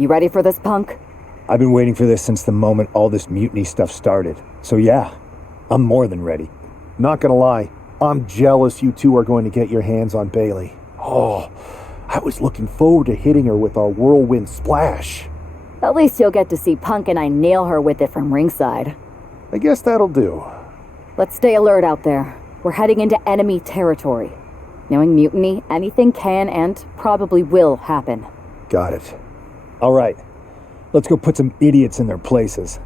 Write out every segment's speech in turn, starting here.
You ready for this, punk? I've been waiting for this since the moment all this mutiny stuff started. So yeah, I'm more than ready. Not gonna lie, I'm jealous you two are going to get your hands on Bailey. Oh, I was looking forward to hitting her with our whirlwind splash. At least you'll get to see Punk and I nail her with it from ringside. I guess that'll do. Let's stay alert out there. We're heading into enemy territory. Knowing mutiny, anything can and probably will happen. Got it. All right, let's go put some idiots in their places.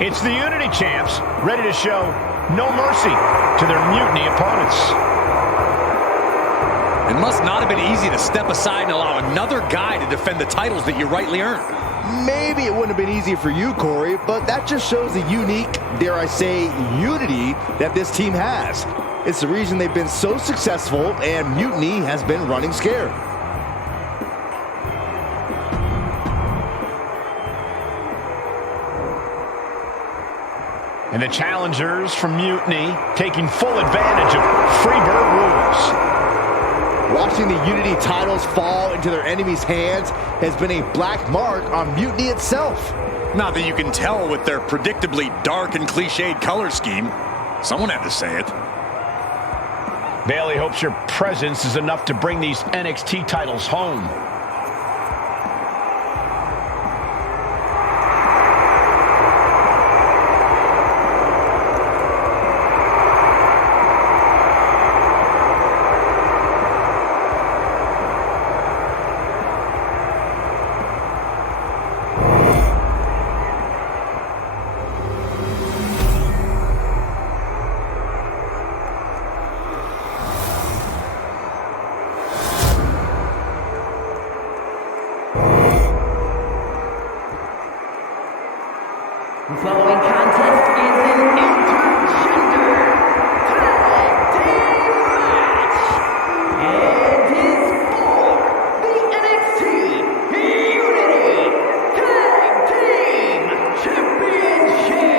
It's the Unity champs, ready to show no mercy to their mutiny opponents. It must not have been easy to step aside and allow another guy to defend the titles that you rightly earned. Maybe it wouldn't have been easy for you, Corey, but that just shows the unique, dare I say, unity that this team has. It's the reason they've been so successful and mutiny has been running scared. And the challengers from Mutiny taking full advantage of Freebird rules. Watching the Unity titles fall into their enemies' hands has been a black mark on Mutiny itself. Not that you can tell with their predictably dark and cliched color scheme. Someone had to say it. Bailey hopes your presence is enough to bring these NXT titles home. The following contest is an intergender tag team match. It is for the NXT Unity Tag Team Championship.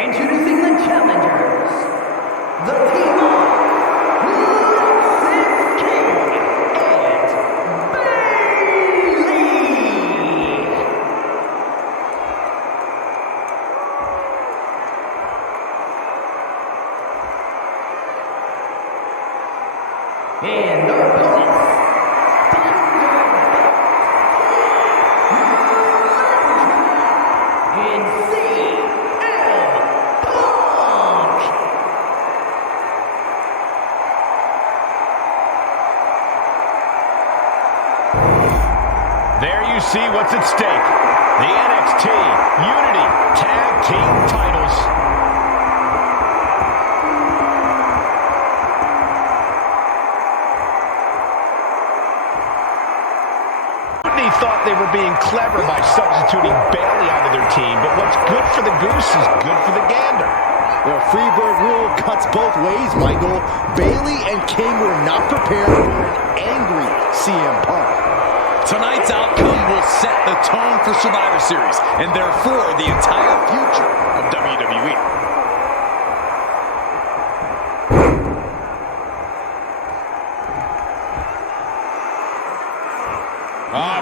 Introducing the challengers, the team of Lexis King and Bailey. And their opponents, and CM Punk. There you see what's at stake. The NXT Unity Tag Team titles. Mutiny thought they were being clever by substituting Bailey onto their team, but what's good for the goose is good for the gander. The Freebird rule cuts both ways, Michael. Bailey and King were not prepared for an angry CM Punk. Tonight's outcome will set the tone for Survivor Series, and therefore the entire future of WWE.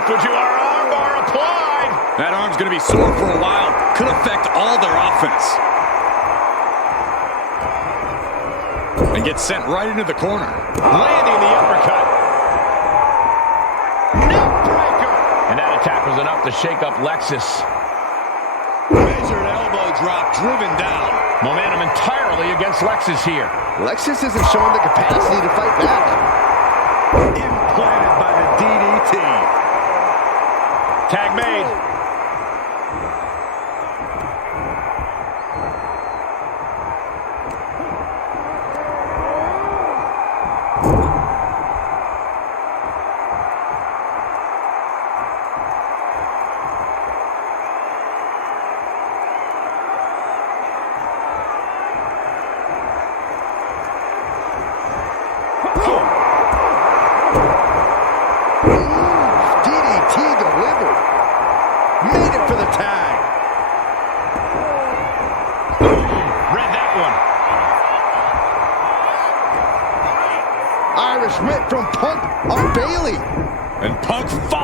Fujiwara armbar applied. That arm's going to be sore for a while. Could affect all their offense. And gets sent right into the corner. Landing the uppercut. Neck breaker. And that attack was enough to shake up Lexis. Measured elbow drop driven down. Momentum entirely against Lexis here. Lexis isn't showing the capacity to fight back. Implanted by the DDT. Tag made.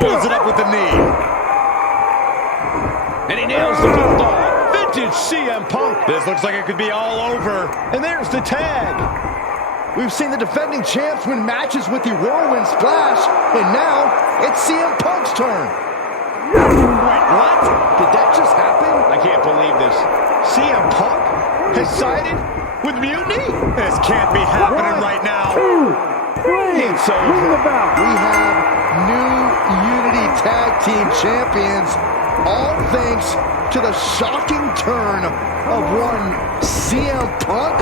Pulls it up with the knee. And he nails the bulldog. Vintage CM Punk. This looks like it could be all over. And there's the tag. We've seen the defending champs win matches with the whirlwind splash, and now it's CM Punk's turn. Wait, what? Did that just happen? I can't believe this. CM Punk has sided with Mutiny? This can't be happening right now. It's over. We have new Unity Tag Team Champions, all thanks to the shocking turn of one CM Punk.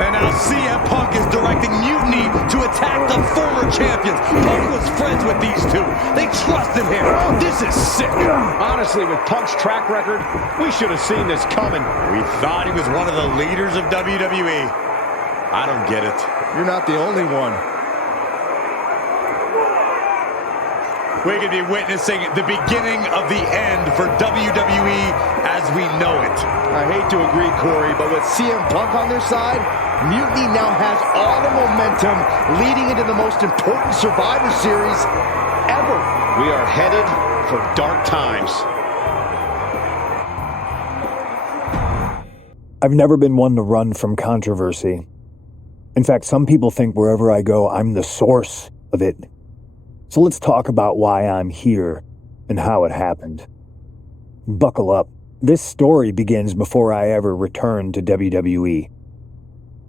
And now CM Punk is directing Mutiny to attack the former champions. Punk was friends with these two. They trusted him. This is sick. Honestly, with Punk's track record, we should have seen this coming. We thought he was one of the leaders of WWE. I don't get it. You're not the only one. We could be witnessing the beginning of the end for WWE as we know it. I hate to agree, Corey, but with CM Punk on their side, Mutiny now has all the momentum leading into the most important Survivor Series ever. We are headed for dark times. I've never been one to run from controversy. In fact, some people think wherever I go, I'm the source of it. So let's talk about why I'm here and how it happened. Buckle up. This story begins before I ever returned to WWE.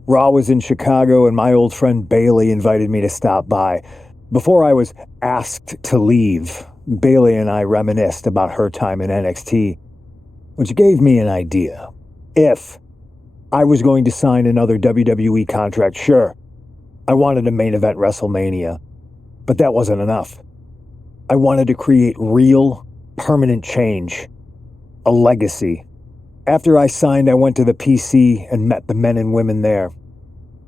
Raw was in Chicago and my old friend Bailey invited me to stop by. Before I was asked to leave, Bailey and I reminisced about her time in NXT, which gave me an idea. If I was going to sign another WWE contract, sure, I wanted a main event WrestleMania. But that wasn't enough. I wanted to create real, permanent change. A legacy. After I signed, I went to the PC and met the men and women there.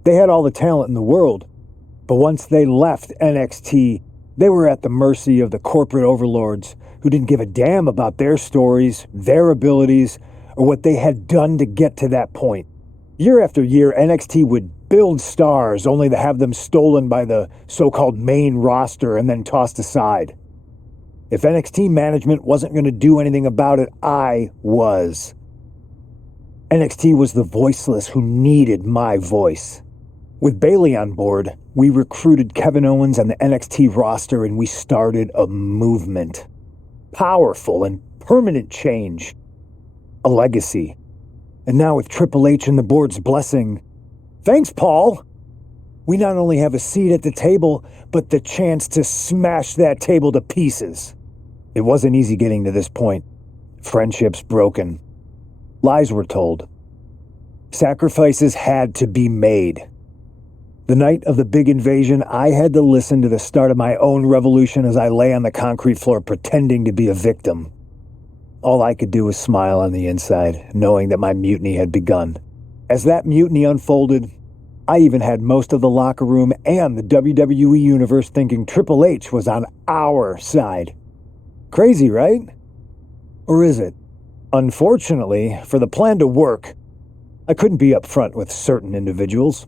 They had all the talent in the world, but once they left NXT, they were at the mercy of the corporate overlords who didn't give a damn about their stories, their abilities, or what they had done to get to that point. Year after year, NXT would build stars only to have them stolen by the so-called main roster and then tossed aside. If NXT management wasn't going to do anything about it, I was. NXT was the voiceless who needed my voice. With Bailey on board, we recruited Kevin Owens and the NXT roster and we started a movement. Powerful and permanent change. A legacy. And now with Triple H and the board's blessing, thanks, Paul, we not only have a seat at the table, but the chance to smash that table to pieces. It wasn't easy getting to this point. Friendships broken. Lies were told. Sacrifices had to be made. The night of the big invasion, I had to listen to the start of my own revolution as I lay on the concrete floor pretending to be a victim. All I could do was smile on the inside, knowing that my mutiny had begun. As that mutiny unfolded, I even had most of the locker room and the WWE Universe thinking Triple H was on our side. Crazy, right? Or is it? Unfortunately, for the plan to work, I couldn't be upfront with certain individuals,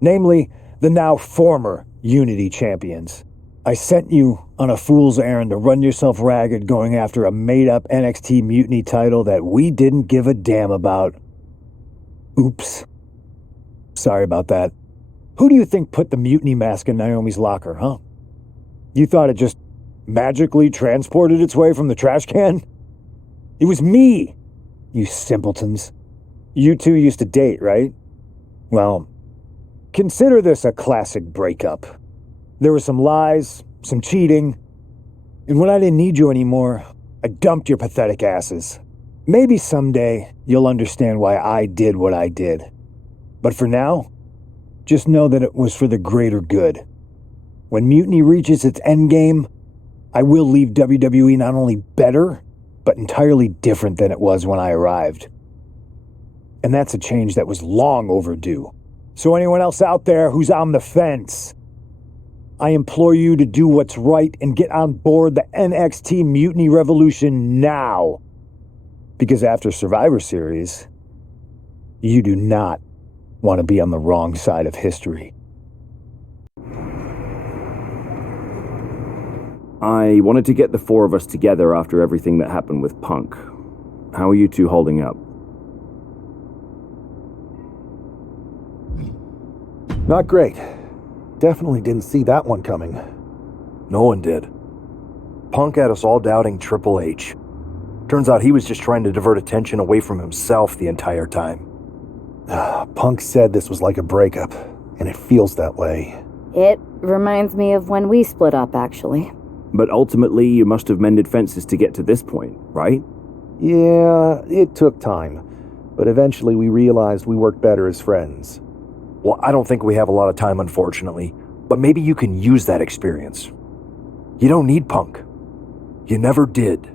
namely the now former Unity champions. I sent you on a fool's errand to run yourself ragged going after a made-up NXT Mutiny title that we didn't give a damn about. Oops. Sorry about that. Who do you think put the Mutiny mask in Naomi's locker, huh? You thought it just magically transported its way from the trash can? It was me, you simpletons. You two used to date, right? Well, consider this a classic breakup. There were some lies, some cheating, and when I didn't need you anymore, I dumped your pathetic asses. Maybe someday you'll understand why I did what I did. But for now, just know that it was for the greater good. When Mutiny reaches its endgame, I will leave WWE not only better, but entirely different than it was when I arrived. And that's a change that was long overdue. So anyone else out there who's on the fence, I implore you to do what's right and get on board the NXT Mutiny Revolution now. Because after Survivor Series, you do not want to be on the wrong side of history. I wanted to get the four of us together after everything that happened with Punk. How are you two holding up? Not great. Definitely didn't see that one coming. No one did. Punk had us all doubting Triple H. Turns out he was just trying to divert attention away from himself the entire time. Punk said this was like a breakup, and it feels that way. It reminds me of when we split up, actually. But ultimately, you must have mended fences to get to this point, right? Yeah, it took time. But eventually we realized we worked better as friends. Well, I don't think we have a lot of time, unfortunately. But maybe you can use that experience. You don't need Punk. You never did.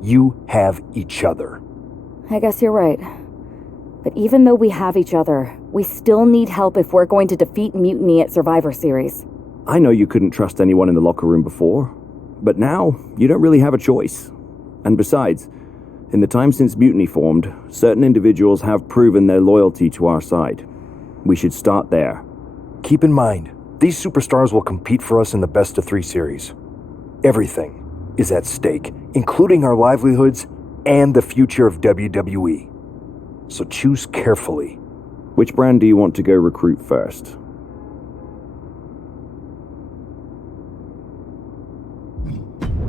You have each other. I guess you're right. But even though we have each other, we still need help if we're going to defeat Mutiny at Survivor Series. I know you couldn't trust anyone in the locker room before, but now you don't really have a choice. And besides, in the time since Mutiny formed, certain individuals have proven their loyalty to our side. We should start there. Keep in mind, these superstars will compete for us in the best-of-3 series. Everything is at stake, including our livelihoods and the future of WWE. So choose carefully. Which brand do you want to go recruit first?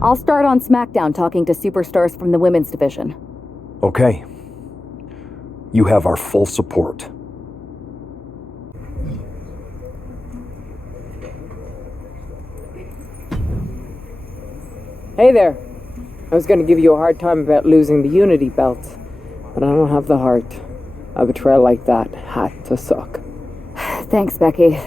I'll start on SmackDown talking to superstars from the women's division. Okay. You have our full support. Hey there. I was going to give you a hard time about losing the Unity belt, but I don't have the heart. A betrayal like that had to suck. Thanks, Becky.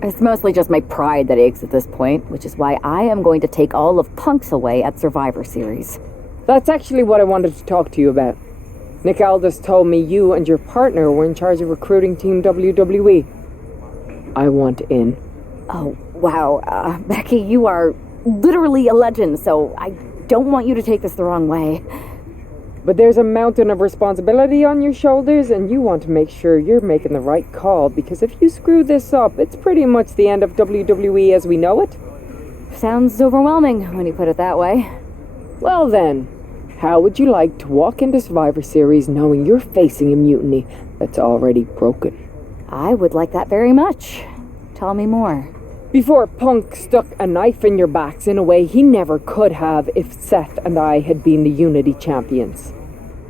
It's mostly just my pride that aches at this point, which is why I am going to take all of Punk's away at Survivor Series. That's actually what I wanted to talk to you about. Nick Aldis told me you and your partner were in charge of recruiting Team WWE. I want in. Oh, wow. Becky, you are literally a legend, so I don't want you to take this the wrong way. But there's a mountain of responsibility on your shoulders, and you want to make sure you're making the right call, because if you screw this up, it's pretty much the end of WWE as we know it. Sounds overwhelming when you put it that way. Well then, how would you like to walk into Survivor Series knowing you're facing a mutiny that's already broken? I would like that very much. Tell me more. Before Punk stuck a knife in your backs in a way he never could have if Seth and I had been the Unity champions.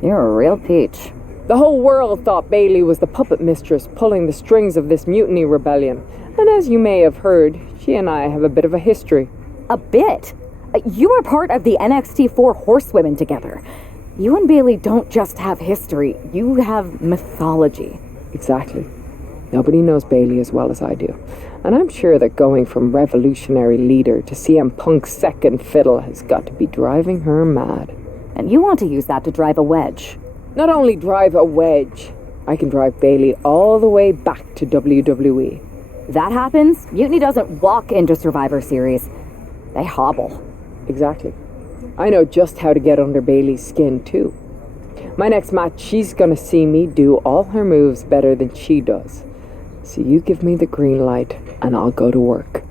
You're a real peach. The whole world thought Bayley was the puppet mistress pulling the strings of this mutiny rebellion. And as you may have heard, she and I have a bit of a history. A bit? You were part of the NXT 4 Horsewomen together. You and Bayley don't just have history, you have mythology. Exactly. Nobody knows Bayley as well as I do. And I'm sure that going from revolutionary leader to CM Punk's second fiddle has got to be driving her mad. And you want to use that to drive a wedge. Not only drive a wedge, I can drive Bayley all the way back to WWE. That happens, Mutiny doesn't walk into Survivor Series. They hobble. Exactly. I know just how to get under Bayley's skin, too. My next match, she's gonna see me do all her moves better than she does. So you give me the green light, and I'll go to work.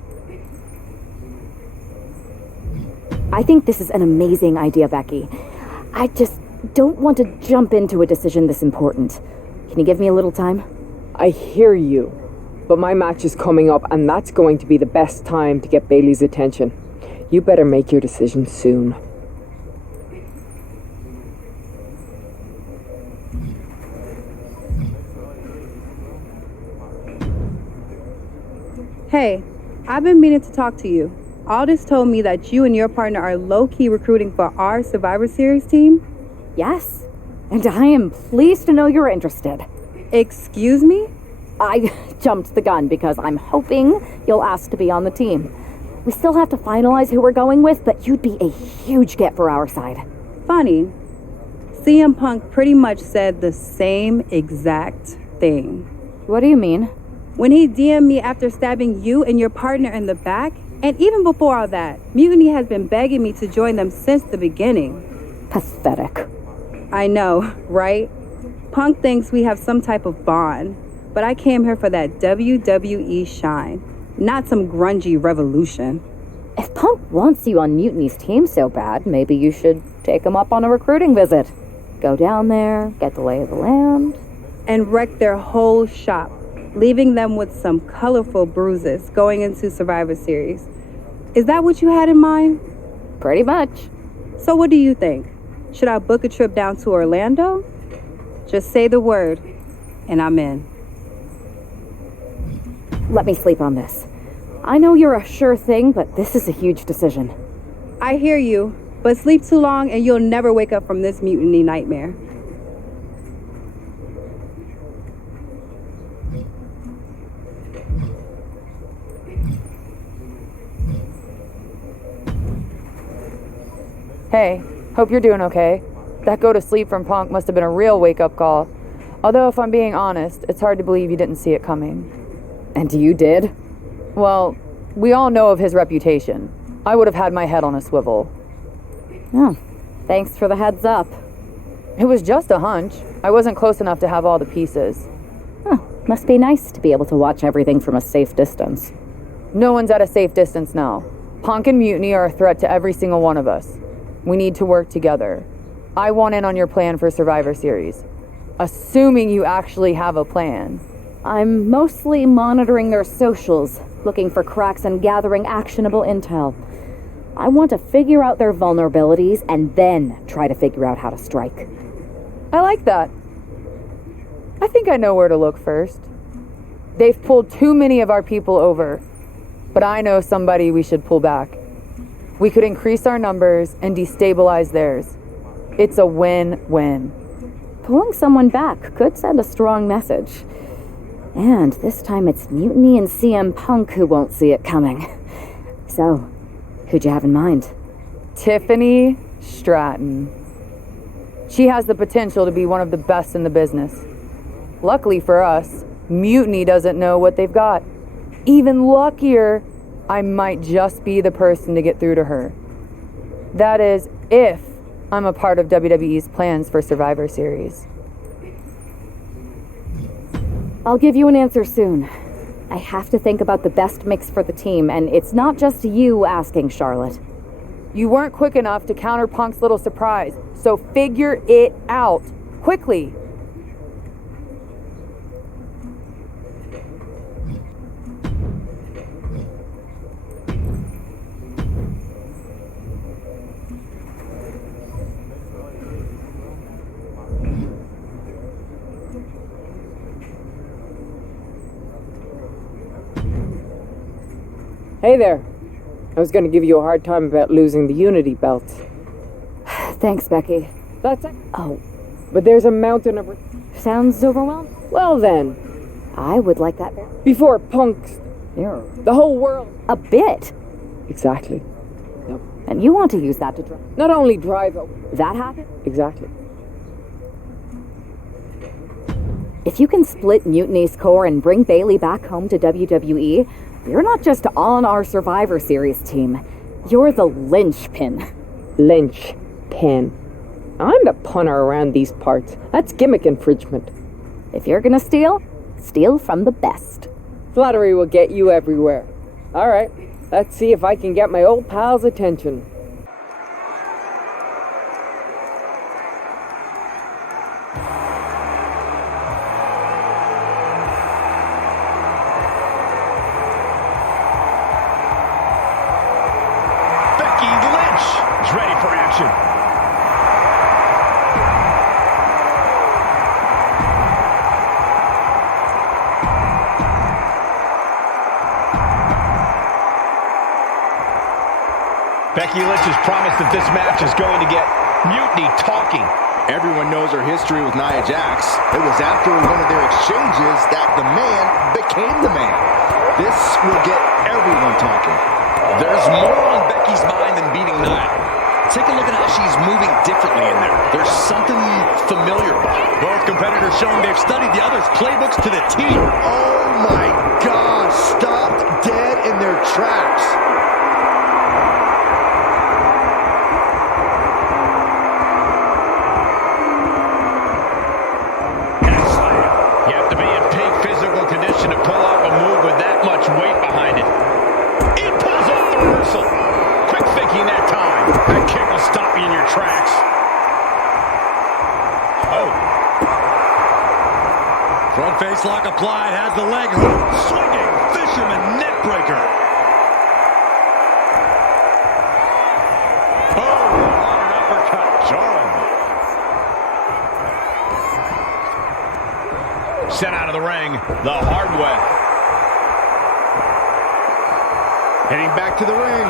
I think this is an amazing idea, Becky. I just don't want to jump into a decision this important. Can you give me a little time? I hear you, but my match is coming up, and that's going to be the best time to get Bayley's attention. You better make your decision soon. Hey, I've been meaning to talk to you. Aldis told me that you and your partner are low-key recruiting for our Survivor Series team? Yes, and I am pleased to know you're interested. Excuse me? I jumped the gun because I'm hoping you'll ask to be on the team. We still have to finalize who we're going with, but you'd be a huge get for our side. Funny. CM Punk pretty much said the same exact thing. What do you mean? When he DM'd me after stabbing you and your partner in the back, and even before all that, Mutiny has been begging me to join them since the beginning. Pathetic. I know, right? Punk thinks we have some type of bond, but I came here for that WWE shine, not some grungy revolution. If Punk wants you on Mutiny's team so bad, maybe you should take him up on a recruiting visit. Go down there, get the lay of the land. And wreck their whole shop, leaving them with some colorful bruises going into Survivor Series. Is that what you had in mind? Pretty much. So what do you think? Should I book a trip down to Orlando? Just say the word, and I'm in. Let me sleep on this. I know you're a sure thing, but this is a huge decision. I hear you, but sleep too long and you'll never wake up from this mutiny nightmare. Hey, hope you're doing okay. That go to sleep from Punk must have been a real wake-up call. Although, if I'm being honest, it's hard to believe you didn't see it coming. And you did? Well, we all know of his reputation. I would have had my head on a swivel. Oh, thanks for the heads up. It was just a hunch. I wasn't close enough to have all the pieces. Huh, must be nice to be able to watch everything from a safe distance. No one's at a safe distance now. Punk and Mutiny are a threat to every single one of us. We need to work together. I want in on your plan for Survivor Series. Assuming you actually have a plan. I'm mostly monitoring their socials, looking for cracks and gathering actionable intel. I want to figure out their vulnerabilities and then try to figure out how to strike. I like that. I think I know where to look first. They've pulled too many of our people over, but I know somebody we should pull back. We could increase our numbers and destabilize theirs. It's a win-win. Pulling someone back could send a strong message. And this time it's Mutiny and CM Punk who won't see it coming. So, who'd you have in mind? Tiffany Stratton. She has the potential to be one of the best in the business. Luckily for us, Mutiny doesn't know what they've got. Even luckier, I might just be the person to get through to her. That is, if I'm a part of WWE's plans for Survivor Series. I'll give you an answer soon. I have to think about the best mix for the team, and it's not just you asking, Charlotte. You weren't quick enough to counter Punk's little surprise, so figure it out. Quickly. Hey there. I was going to give you a hard time about losing the Unity belt. Thanks, Becky. That's it. Oh, But there's a mountain of... sounds overwhelmed. Well then, I would like that. before Punk's... Yeah. the whole world... A bit. Exactly. Yep. And you want to use that to drive. Not only drive... That happen? Exactly. If you can split Mutiny's core and bring Bailey back home to WWE, you're not just on our Survivor Series team. You're the linchpin. Linchpin. I'm the punter around these parts. That's gimmick infringement. If you're gonna steal, steal from the best. Flattery will get you everywhere. All right, let's see if I can get my old pal's attention. Ready for action. Becky Lynch has promised that this match is going to get Mutiny talking. Everyone knows her history with Nia Jax. It was after one of their exchanges that the man became the man. This will get everyone talking. There's more on Becky's mind than beating Nia. Take a look at how she's moving differently in there. There's something familiar about it. Both competitors showing they've studied the other's playbooks to the T. Oh my gosh, stopped dead in their tracks. You have to be in peak physical condition to pull off a move with that much weight behind it. It pulls off the reversal. That kick will stop you in your tracks. Oh. Front face lock applied, has the leg hook. Swinging, fisherman neck breaker. Oh, what an uppercut, jarring. Sent out of the ring the hard way. Heading back to the ring.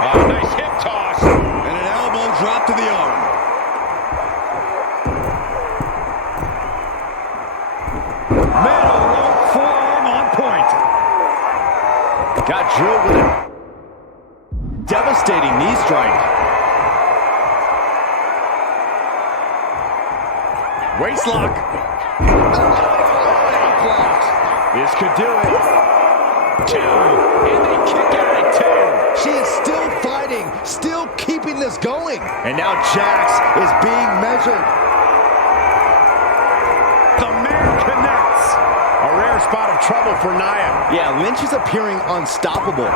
Oh, nice hip toss. And an elbow drop to the arm. Middle rope forearm on point. Got drilled with a devastating knee strike. Waist lock. This could do it. 2. And they kick out at 2. She is still fighting, still keeping this going. And now Jax is being measured. The mare connects. A rare spot of trouble for Nia. Yeah, Lynch is appearing unstoppable.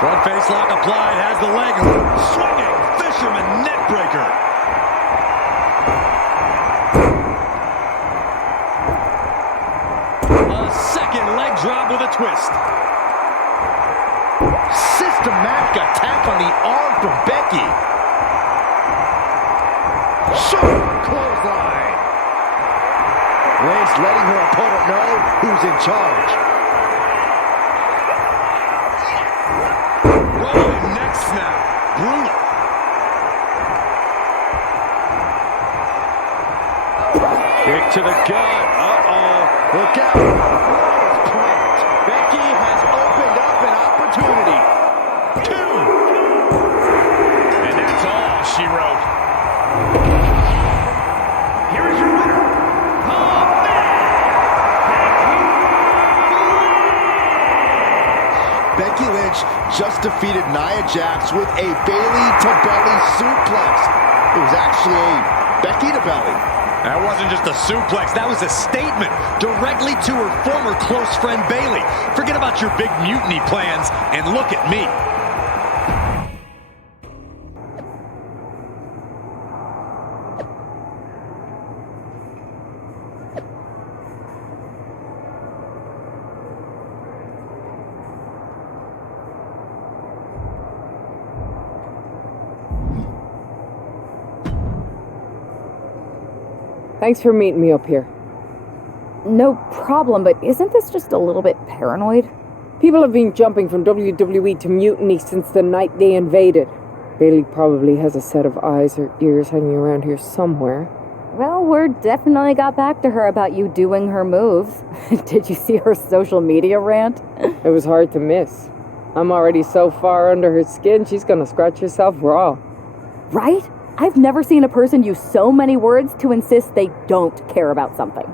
Front face lock applied, has the leg hook. Swinging, fisherman neck breaker. Second leg drop with a twist. Systematic attack on the arm from Becky. Short clothesline. Lynch letting her opponent know who's in charge. Rolling neck snap. Brutal. Kick to the gut. Uh-oh. Look out. Becky has opened up an opportunity. 2. And that's all she wrote. Here is your winner, Becky Lynch just defeated Nia Jax with a Bayley to belly suplex. It was actually a Becky to belly. That wasn't just a suplex, that was a statement directly to her former close friend Bayley. Forget about your big mutiny plans and look at me. Thanks for meeting me up here. No problem, but isn't this just a little bit paranoid? People have been jumping from WWE to Mutiny since the night they invaded. Bayley probably has a set of eyes or ears hanging around here somewhere. Well, word definitely got back to her about you doing her moves. Did you see her social media rant? It was hard to miss. I'm already so far under her skin, she's gonna scratch herself raw. Right? I've never seen a person use so many words to insist they don't care about something.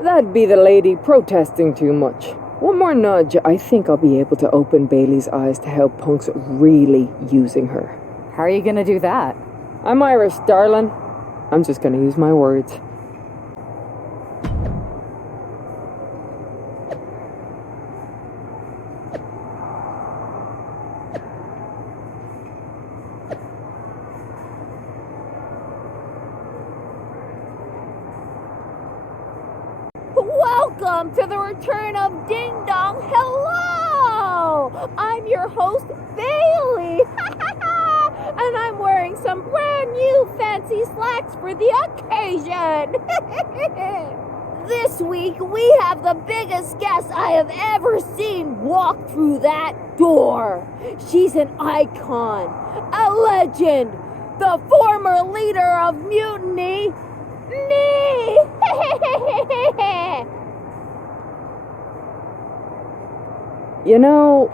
That'd be the lady protesting too much. One more nudge, I think I'll be able to open Bayley's eyes to how Punk's really using her. How are you gonna do that? I'm Irish, darling. I'm just gonna use my words. Welcome to the return of Ding Dong. Hello! I'm your host, Bayley. And I'm wearing some brand new fancy slacks for the occasion. This week, we have the biggest guest I have ever seen walk through that door. She's an icon, a legend, the former leader of Mutiny, me. You know,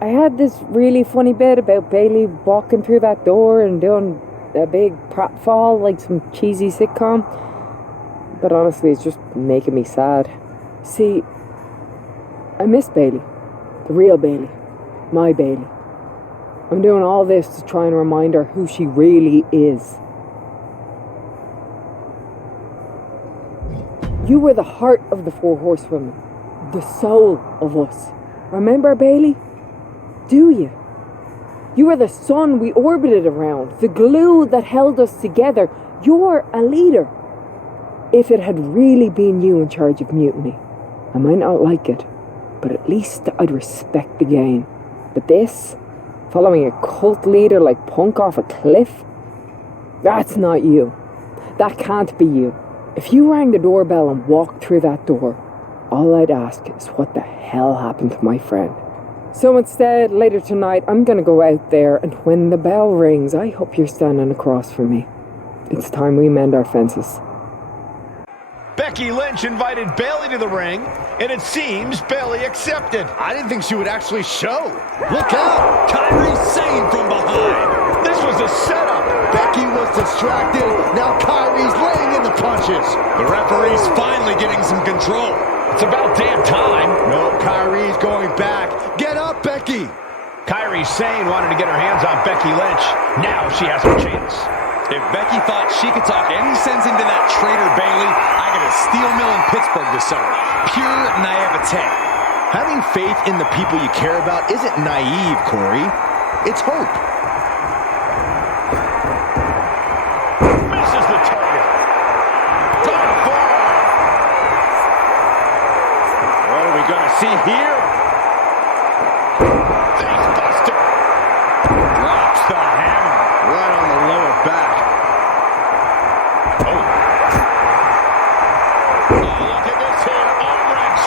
I had this really funny bit about Bayley walking through that door and doing a big pratfall like some cheesy sitcom. But honestly, it's just making me sad. See, I miss Bayley. The real Bayley. My Bayley. I'm doing all this to try and remind her who she really is. You were the heart of the Four Horsewomen. The soul of us. Remember, Bailey? Do you? You were the sun we orbited around, the glue that held us together. You're a leader. If it had really been you in charge of Mutiny, I might not like it, but at least I'd respect the game. But this, following a cult leader like Punk off a cliff, that's not you. That can't be you. If you rang the doorbell and walked through that door, all I'd ask is what the hell happened to my friend. So instead, later tonight, I'm gonna go out there, and when the bell rings, I hope you're standing across from me. It's time we mend our fences. Becky Lynch invited Bayley to the ring, and it seems Bayley accepted. I didn't think she would actually show. Look out! Kairi Sane from behind. This was a setup. Becky was distracted. Now Kairi's laying in the punches. The referee's finally getting some control. It's about damn time. No, Kairi's going back. Get up, Becky. Kairi Sane wanted to get her hands on Becky Lynch. Now she has her chance. If Becky thought she could talk any sense into that traitor Bayley, I got a steel mill in Pittsburgh to sell her. Pure naivete. Having faith in the people you care about isn't naive, Corey. It's hope. Misses the target. Double forearm. What are we going to see here? Face buster. Drops the hammer right on the lower back. Oh, look at this here. Arm wrench.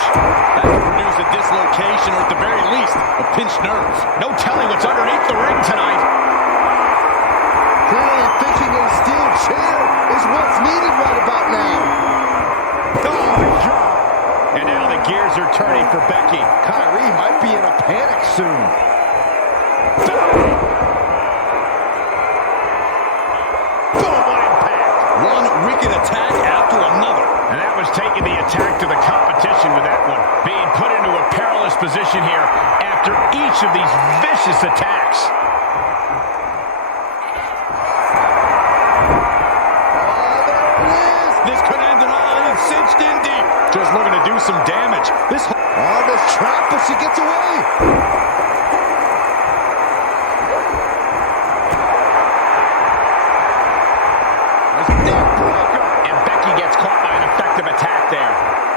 That could produce a dislocation or at the very least, a pinched nerve. No telling what's underneath the ring tonight. Clearly thinking a steel chair is what's needed right about now. Oh, God. And now the gears are turning for Becky. Kairi might be in a panic soon. One wicked attack after another. And that was taking the attack to the competition with that one. Being put into a perilous position here after each of these vicious attacks. This could end an all-in cinched in deep. Just looking to do some damage. This trap, but she gets away. And Becky gets caught by an effective attack there.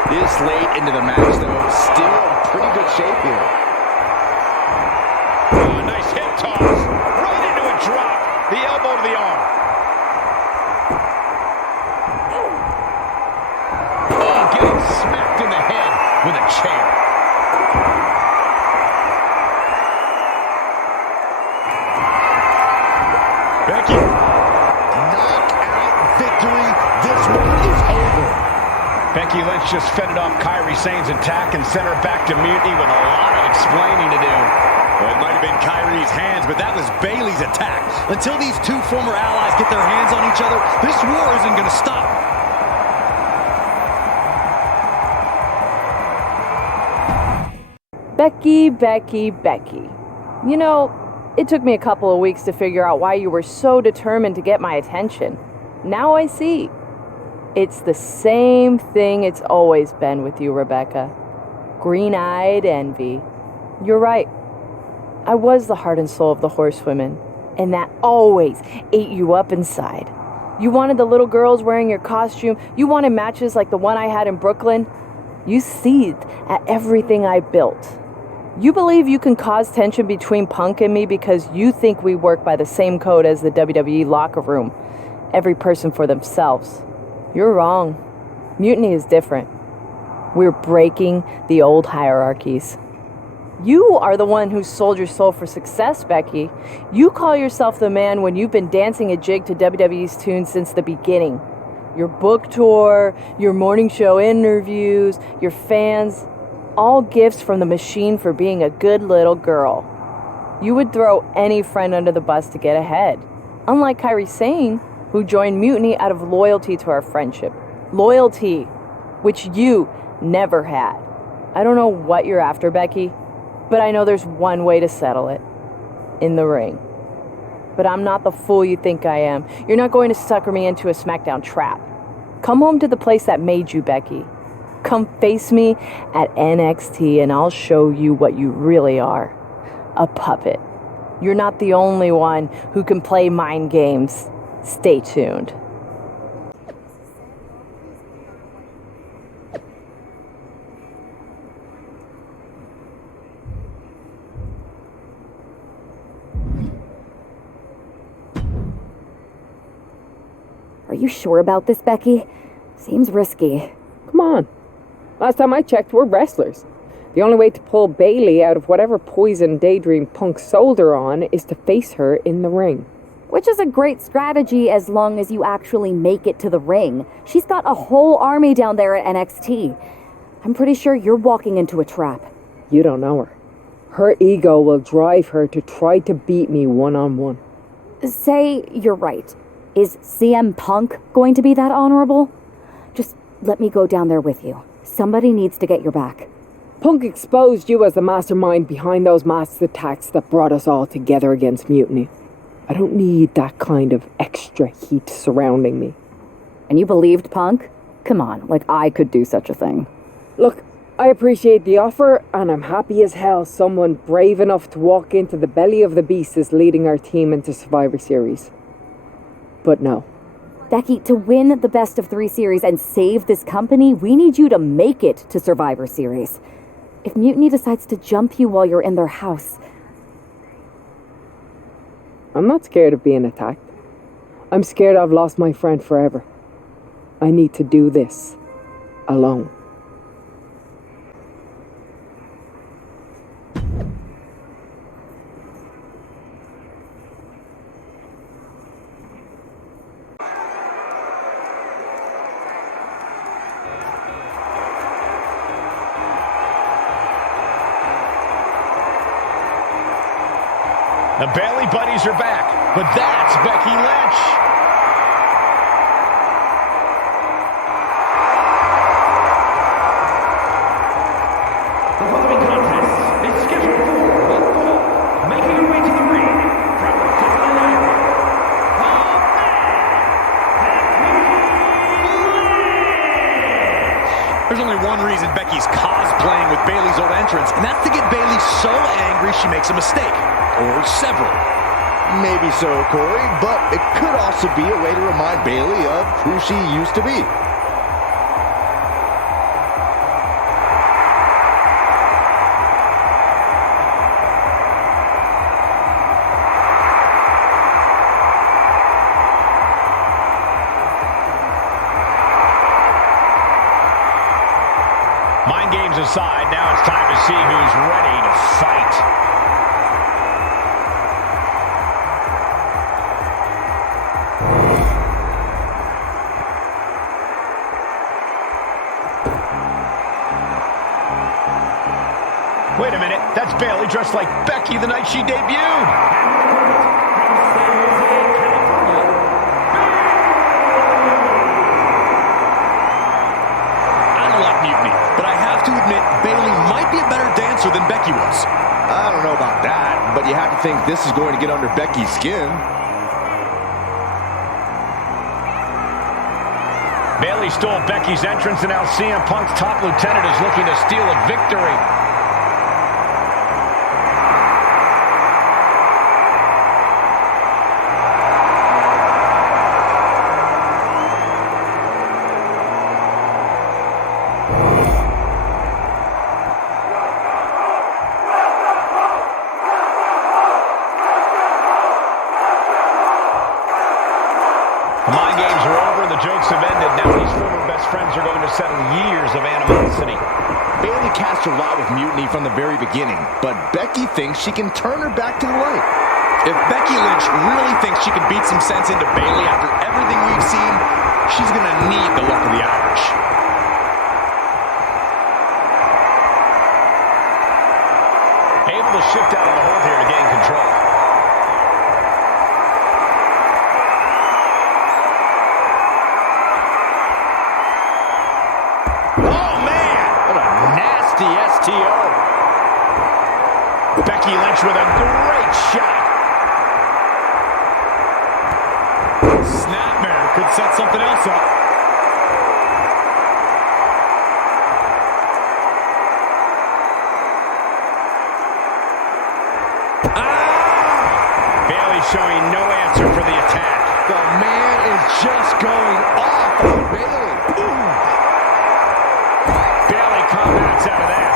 This late into the match, though, still in pretty good shape here. Oh, nice hip toss. Right into a drop. The elbow to the arm. Oh, getting smacked in the head with a chair. Becky. Knockout victory. This one is over. Becky Lynch just fended off Kairi Sane's attack and sent her back to Mutiny with a lot of explaining to do. Well, it might have been Kairi's hands, but that was Bayley's attack. Until these two former allies get their hands on each other, this war isn't going to stop. Becky, Becky, Becky. You know, it took me a couple of weeks to figure out why you were so determined to get my attention. Now I see. It's the same thing it's always been with you, Rebecca. Green-eyed envy. You're right. I was the heart and soul of the horsewomen, and that always ate you up inside. You wanted the little girls wearing your costume. You wanted matches like the one I had in Brooklyn. You seethed at everything I built. You believe you can cause tension between Punk and me because you think we work by the same code as the WWE locker room. Every person for themselves. You're wrong. Mutiny is different. We're breaking the old hierarchies. You are the one who sold your soul for success, Becky. You call yourself the man when you've been dancing a jig to WWE's tune since the beginning. Your book tour, your morning show interviews, your fans, all gifts from the machine for being a good little girl. You would throw any friend under the bus to get ahead. Unlike Kairi Sane, who joined Mutiny out of loyalty to our friendship. Loyalty, which you never had. I don't know what you're after, Becky, but I know there's one way to settle it. In the ring. But I'm not the fool you think I am. You're not going to sucker me into a SmackDown trap. Come home to the place that made you, Becky. Come face me at NXT and I'll show you what you really are. A puppet. You're not the only one who can play mind games. Stay tuned. Are you sure about this, Becky? Seems risky. Come on. Last time I checked, we're wrestlers. The only way to pull Bailey out of whatever poison Daydream Punk sold her on is to face her in the ring. Which is a great strategy as long as you actually make it to the ring. She's got a whole army down there at NXT. I'm pretty sure you're walking into a trap. You don't know her. Her ego will drive her to try to beat me one-on-one. Say you're right. Is CM Punk going to be that honorable? Just let me go down there with you. Somebody needs to get your back. Punk exposed you as the mastermind behind those masked attacks that brought us all together against Mutiny. I don't need that kind of extra heat surrounding me. And you believed Punk? Come on, like I could do such a thing. Look, I appreciate the offer, and I'm happy as hell someone brave enough to walk into the belly of the beast is leading our team into Survivor Series. But no. Becky, to win the best of 3 series and save this company, we need you to make it to Survivor Series. If Mutiny decides to jump you while you're in their house... I'm not scared of being attacked. I'm scared I've lost my friend forever. I need to do this alone. The Bailey buddies are back, but that's Becky Lynch. The following contest is scheduled for one fall, making her way to the ring from Dublin, Ireland. There's only one reason Becky's cosplaying with Bailey's old entrance, and that's to get Bailey so angry she makes a mistake. Or several. Maybe so, Corey, but it could also be a way to remind Bailey of who she used to be. Mind games aside, now it's time to see who's ready to fight. Wait a minute, that's Bailey dressed like Becky the night she debuted. I don't like Mutiny, but I have to admit Bailey might be a better dancer than Becky was. I don't know about that, but you have to think this is going to get under Becky's skin. Bailey stole Becky's entrance, and now CM Punk's top lieutenant is looking to steal a victory. The mind games are over, the jokes have ended. Now these former best friends are going to settle years of animosity. Bailey cast her lot with Mutiny from the very beginning, but Becky thinks she can turn her back to the light. If Becky Lynch really thinks she can beat some sense into Bailey after everything we've seen, she's going to need the luck of the Irish. Able to shift out on the hold here to gain control. Oh, man! What a nasty STO. Becky Lynch with a great shot. Snapmare could set something else up. Bailey showing no answer for the attack. The man is just going off on Bailey. Bailey combats out of that.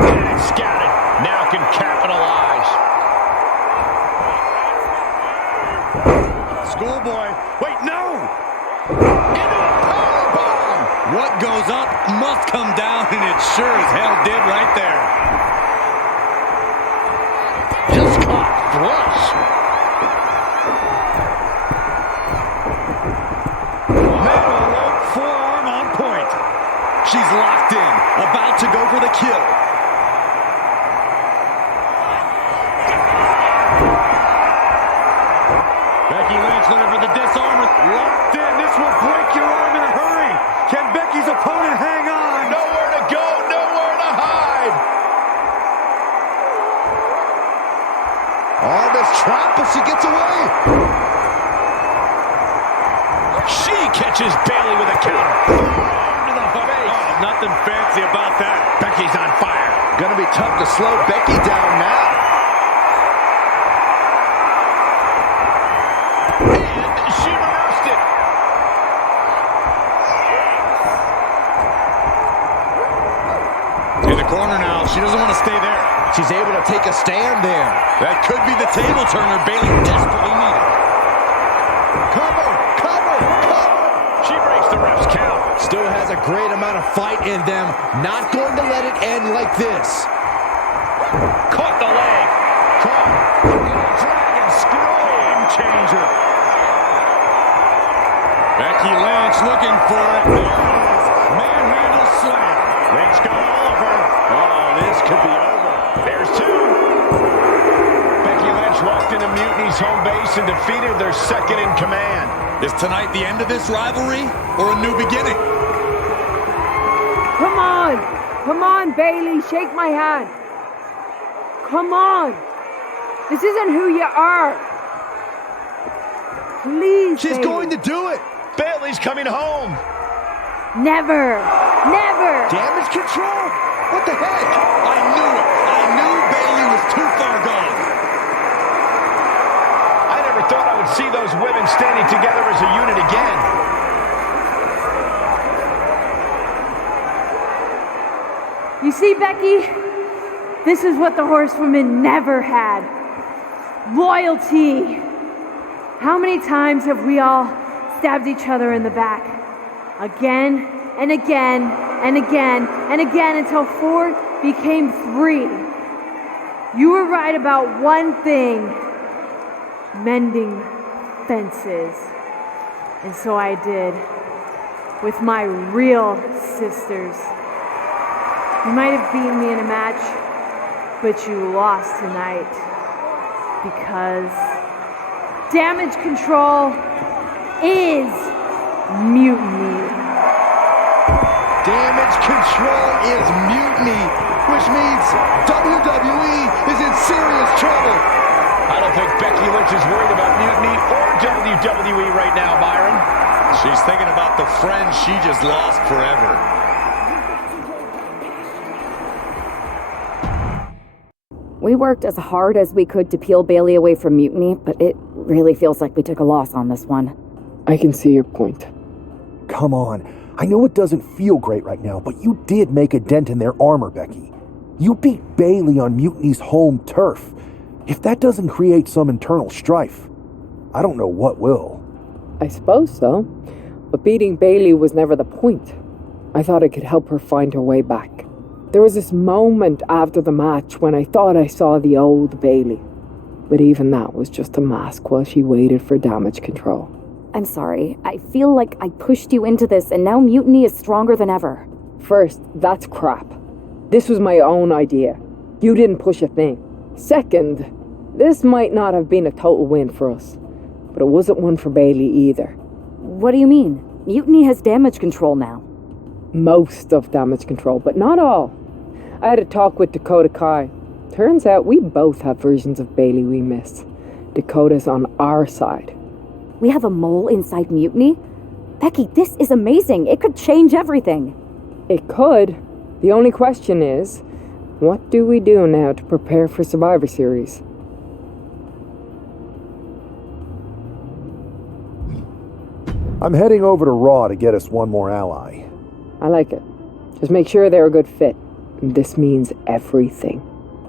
And it's scouted. Now can capitalize. Schoolboy. Wait, no! Into a powerbomb! What goes up must come down, and it sure as hell did right there. Just caught flush. Metal rope forearm on point. She's locked in, about to go for the kill. Becky Lynch looking for the disarm. Locked in. This will break your arm in a hurry. Can Becky's opponent hang on? Nowhere to go, nowhere to hide. Arm is trapped, but she gets away. She catches Bailey with a counter. To the face. Oh, nothing fancy about that. Becky's on fire. Gonna be tough to slow Becky down now. And she reversed it. In the corner now. She doesn't want to stay there. She's able to take a stand there. That could be the table turner Bailey desperately needed. Cover, cover, cover. She breaks the ref's count. Still has a great amount of fight in them. Not going to let it end like this. Caught the leg. Caught. Dragon screw. Game changer. Becky Lynch looking for it. There it is. Manhandle slam. Lynch got all of her. Oh, this could be over. There's two. Becky Lynch walked into Mutiny's home base and defeated their second in command. Is tonight the end of this rivalry or a new beginning? Come on! Come on, Bailey, shake my hand. Come on! This isn't who you are. Please, She's Bailey. going to do it. Bailey's coming home. Never! Never! Damage control. What the heck? I knew it. I knew Bailey was too far gone. I never thought I would see those women standing together as a unit again. You see, Becky? This is what the horsewomen never had. Loyalty. How many times have we all stabbed each other in the back? Again and again and again and again until 4 became 3. You were right about one thing. Mending fences. And so I did. With my real sisters. You might have beaten me in a match, but you lost tonight. Because damage control is mutiny. Damage control is mutiny, which means WWE is in serious trouble. I don't think Becky Lynch is worried about mutiny or WWE right now, Byron. She's thinking about the friend she just lost forever. We worked as hard as we could to peel Bailey away from mutiny, but it really feels like we took a loss on this one. I can see your point. Come on. I know it doesn't feel great right now, but you did make a dent in their armor, Becky. You beat Bailey on Mutiny's home turf. If that doesn't create some internal strife, I don't know what will. I suppose so. But beating Bailey was never the point. I thought I could help her find her way back. There was this moment after the match when I thought I saw the old Bailey. But even that was just a mask while she waited for damage control. I'm sorry. I feel like I pushed you into this and now mutiny is stronger than ever. First, that's crap. This was my own idea. You didn't push a thing. Second, this might not have been a total win for us. But it wasn't one for Bailey either. What do you mean? Mutiny has damage control now. Most of damage control, but not all. I had a talk with Dakota Kai. Turns out we both have versions of Bailey we miss. Dakota's on our side. We have a mole inside mutiny? Becky, this is amazing. It could change everything. It could. The only question is, What do we do now to prepare for Survivor Series? I'm heading over to Raw to get us one more ally. I like it. Just make sure they're a good fit. This means everything.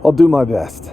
I'll do my best.